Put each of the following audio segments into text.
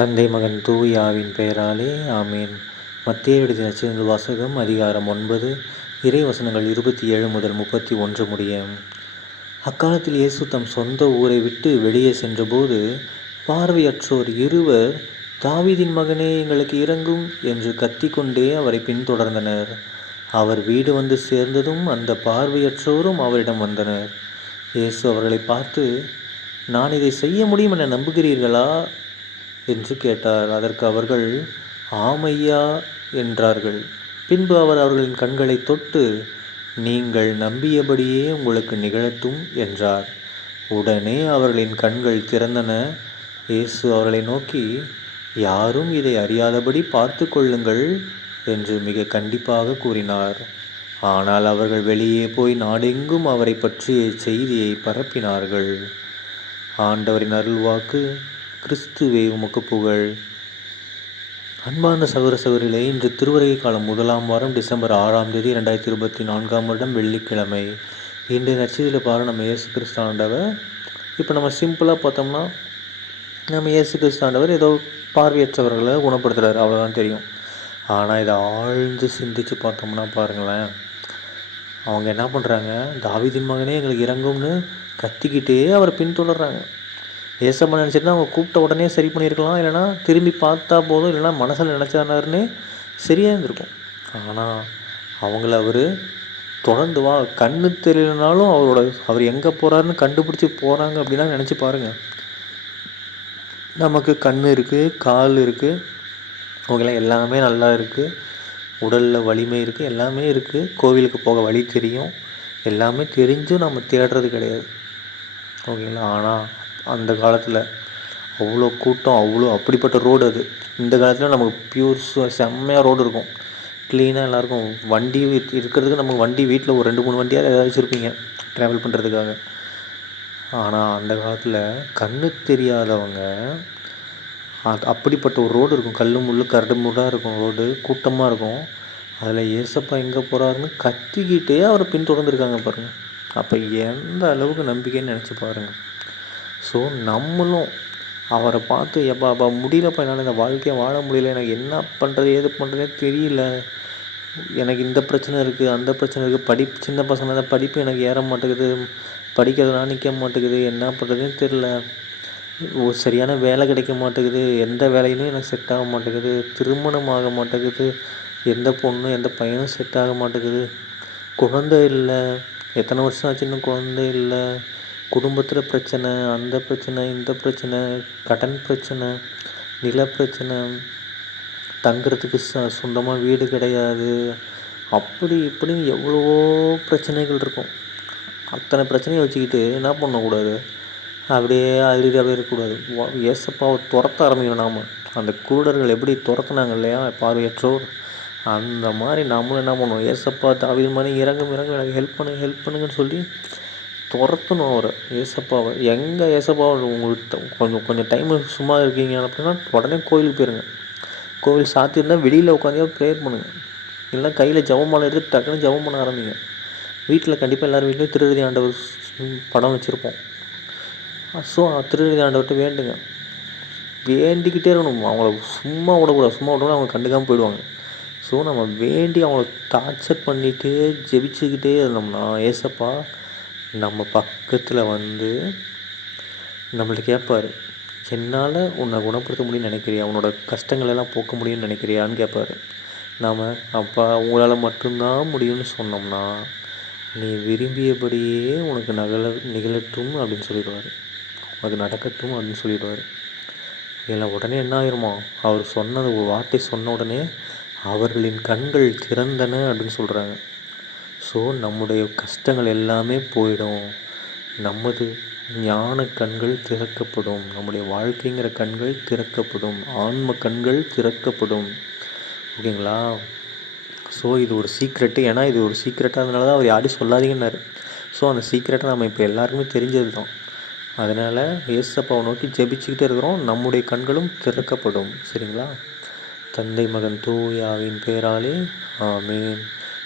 தந்தை மகன் தூய் ஆவின் பெயராலே ஆமேன். மத்தேயு எழுதிய நற்செய்தி வாசகம் அதிகாரம் 9 இறைவசனங்கள் 27 முதல் 31 முடிய. அக்காலத்தில் இயேசு தம் சொந்த ஊரை விட்டு வெளியே சென்றபோது பார்வையற்றோர் இருவர், தாவீதின் மகனே எங்களுக்கு இரங்கும் என்று கத்திக்கொண்டே அவரை பின்தொடர்ந்தனர். அவர் வீடு வந்து சேர்ந்ததும் அந்த பார்வையற்றோரும் அவரிடம் வந்தனர். இயேசு அவர்களை பார்த்து, நான் இதை செய்ய முடியும் என நம்புகிறீர்களா என்று கேட்டார். அதற்கு அவர்கள் ஆமையா என்றார்கள். பின்பு அவர் அவர்களின் கண்களை தொட்டு, நீங்கள் நம்பியபடியே உங்களுக்கு நிகழட்டும் என்றார். உடனே அவர்களின் கண்கள் திறந்தன. இயேசு அவர்களை நோக்கி, யாரும் இதை அறியாதபடி பார்த்து கொள்ளுங்கள் என்று மிக கண்டிப்பாக கூறினார். ஆனால் அவர்கள் வெளியே போய் நாடெங்கும் அவரை பற்றிய செய்தியை பரப்பினார்கள். ஆண்டவரின் அருள்வாக்கு. கிறிஸ்துவே உமக்கு புகழ். அன்பார்ந்த சகோதர சகோதரிகளே, இன்று திருவருகை காலம் 1ஆம் வாரம் டிசம்பர் 6ஆம் தேதி 2024ஆம் வருடம் வெள்ளிக்கிழமை. இன்றைய நற்செய்தியில் பாரு, நம்ம இயேசு கிறிஸ்து ஆண்டவர், இப்போ நம்ம சிம்பிளாக பார்த்தோம்னா நம்ம இயேசு கிறிஸ்து ஆண்டவர் ஏதோ பார்வையற்றவர்களை குணப்படுத்துகிறார், அவ்வளோதான் தெரியும். ஆனால் இதை ஆழ்ந்து சிந்தித்து பார்த்தோம்னா பாருங்களேன், அவங்க என்ன பண்ணுறாங்க, தாவீதின் மகனே எங்களுக்கு இறங்கும்னு கத்திக்கிட்டே அவரை பின்தொடர்றாங்க. ஏசப்பா நினச்சிட்டு அவங்க கூப்பிட்ட உடனே சரி பண்ணியிருக்கலாம், இல்லைனா திரும்பி பார்த்தா போதும், இல்லைனா மனசில் நினச்சாருன்னு சரியாக இருந்திருக்கும். ஆனால் அவங்கள அவர் தொடர்ந்து வா, கண்ணு தெரியலனாலும் அவர் எங்கே போகிறாருன்னு கண்டுபிடிச்சி போகிறாங்க அப்படின்னா நினச்சி பாருங்கள். நமக்கு கண் இருக்குது, கால் இருக்குது, அவங்களாம் எல்லாமே நல்லா இருக்குது, உடலில் வலிமை இருக்குது, எல்லாமே இருக்குது, கோவிலுக்கு போக வழி தெரியும், எல்லாமே தெரிஞ்சும் நம்ம தேடுறது கிடையாது. ஓகேங்களா? ஆனால் அந்த காலத்தில் அவ்வளோ கூட்டம், அப்படிப்பட்ட ரோடு அது. இந்த காலத்தில் நமக்கு பியூர் செம்மையாக ரோடு இருக்கும், க்ளீனாக எல்லாருக்கும். வண்டி இருக்கிறதுக்கு நமக்கு வண்டி வீட்டில் ஒரு 2-3 வண்டியாக ஏதாவது வச்சுருப்பீங்க ட்ராவல் பண்ணுறதுக்காக. ஆனால் அந்த காலத்தில் கண்ணு தெரியாதவங்க அப்படிப்பட்ட ஒரு ரோடு இருக்கும், கல் முள்ளு கரடு முள்ளாக இருக்கும் ரோடு, கூட்டமாக இருக்கும். அதில் ஏசப்பா எங்கே போகிறாருன்னு கத்திக்கிட்டே அவரை பின்தொடர்ந்துருக்காங்க பாருங்கள். அப்போ எந்த அளவுக்கு நம்பிக்கைன்னு நினச்சி பாருங்கள். ஸோ நம்மளும் அவரை பார்த்து, எப்பா முடியலப்பா, என்னால் இந்த வாழ்க்கையை வாழ முடியல, எனக்கு என்ன பண்ணுறது ஏது பண்ணுறதே தெரியல, எனக்கு இந்த பிரச்சனை இருக்குது, அந்த பிரச்சனை இருக்குது, சின்ன பசங்க தான் படிப்பு எனக்கு ஏற மாட்டேங்குது, படிக்கிறதுலாம் நிற்க மாட்டேங்குது, என்ன பண்ணுறதுன்னு தெரில, ஒரு சரியான வேலை கிடைக்க மாட்டேங்குது, எந்த வேலையுமே எனக்கு செட் ஆக மாட்டேங்குது, திருமணம் ஆக மாட்டேங்குது, எந்த பொண்ணும் எந்த பையனும் செட் ஆக மாட்டேங்குது, குழந்தை இல்லை, எத்தனை வருஷம் ஆச்சு இன்னும் குழந்தை இல்லை, குடும்பத்தில் பிரச்சனை, அந்த பிரச்சனை, இந்த பிரச்சனை, கடன் பிரச்சனை, நில பிரச்சனை, தங்குறதுக்கு சொந்தமாக வீடு கிடையாது, அப்படி இப்படின்னு எவ்வளவோ பிரச்சனைகள் இருக்கும். அத்தனை பிரச்சனையை வச்சுக்கிட்டு என்ன பண்ணக்கூடாது, அப்படியே இருக்கக்கூடாது. ஏசப்பாவை துரத்த ஆரம்பிக்கணும் நாம். அந்த குருடர்கள் எப்படி துரத்துனாங்க இல்லையா பார்வையற்றோர், அந்த மாதிரி நாமளும் என்ன பண்ணுவோம், ஏசப்பா தாவீதின் மகனே இறங்கும் எனக்கு ஹெல்ப் பண்ணுங்கன்னு சொல்லி துரத்தணும் அவரை, ஏசப்பாவை. எங்கே ஏசப்பாவை உங்களுக்கு கொஞ்சம் டைம் சும்மா இருக்கீங்க அப்படின்னா உடனே கோவிலுக்கு போயிருங்க. கோவில் சாத்தியிருந்தால் வெளியில் உட்காந்து ப்ரேயர் பண்ணுங்கள், இல்லைனா கையில் ஜெபமாலை எடுத்து டக்குன்னு ஜெபம் பண்ண ஆரம்பிங்க. வீட்டில் கண்டிப்பாக எல்லார் வீட்லேயும் திருஹൃதி ஆண்டவர் படம் வச்சுருப்போம். ஸோ திருஹൃதி ஆண்டவர்கிட்ட வேண்டுங்க, வேண்டிக்கிட்டே இருக்கணும். அவங்கள சும்மா விடக்கூடாது, அவங்க கண்டுக்காமல் போயிடுவாங்க. ஸோ நம்ம வேண்டி அவங்கள டார்ச்சர் பண்ணிகிட்டே ஜெபிச்சுக்கிட்டே இருந்தோம்னா ஏசப்பா நம்ம பக்கத்தில் வந்து நம்மள்ட்ட கேட்பார், என்னால் உன்னை குணப்படுத்த முடியும்னு நினைக்கிறியா, உன்னோட கஷ்டங்களெல்லாம் போக்க முடியும்னு நினைக்கிறியான்னு கேட்பார். நாம் அப்பா உங்களால் மட்டும்தான் முடியும்னு சொன்னோம்னா, நீ விரும்பியபடியே உனக்கு நிகழட்டும் அப்படின்னு சொல்லிடுவார், அது நடக்கட்டும் அப்படின்னு சொல்லிடுவார். இல்லை உடனே என்ன ஆயிருமா, அவர் சொன்னது ஒரு வார்த்தை சொன்ன உடனே அவர்களின் கண்கள் திறந்தன அப்படின்னு சொல்கிறாங்க. ஸோ நம்முடைய கஷ்டங்கள் எல்லாமே போயிடும், நமது ஞான கண்கள் திறக்கப்படும், நம்முடைய வாழ்க்கைங்கிற கண்கள் திறக்கப்படும், ஆன்ம கண்கள் திறக்கப்படும். ஓகேங்களா? ஸோ இது ஒரு சீக்ரெட்டு. ஏன்னா இது ஒரு சீக்ரெட்டாக இருந்தனால தான் அவர் யாரையும் சொல்லாதீங்கன்னாரு. ஸோ அந்த சீக்ரெட்டை நம்ம இப்போ எல்லாருக்குமே தெரிஞ்சது தான். அதனால் ஏசப்பாவை நோக்கி ஜெபிச்சுக்கிட்டே இருக்கிறோம், நம்முடைய கண்களும் திறக்கப்படும். சரிங்களா? தந்தை மகன் தூய் ஆவியின் பெயராலே ஆமேன்.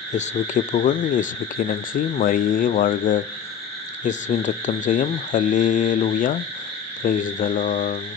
இயேசுவுக்கே புகழ், இயேசுவுக்கே நன்றி, மரியே வாழ்க. இயேசுவின் ரத்தம் ஜெயம். ஹல்லேலூயா. Praise the Lord.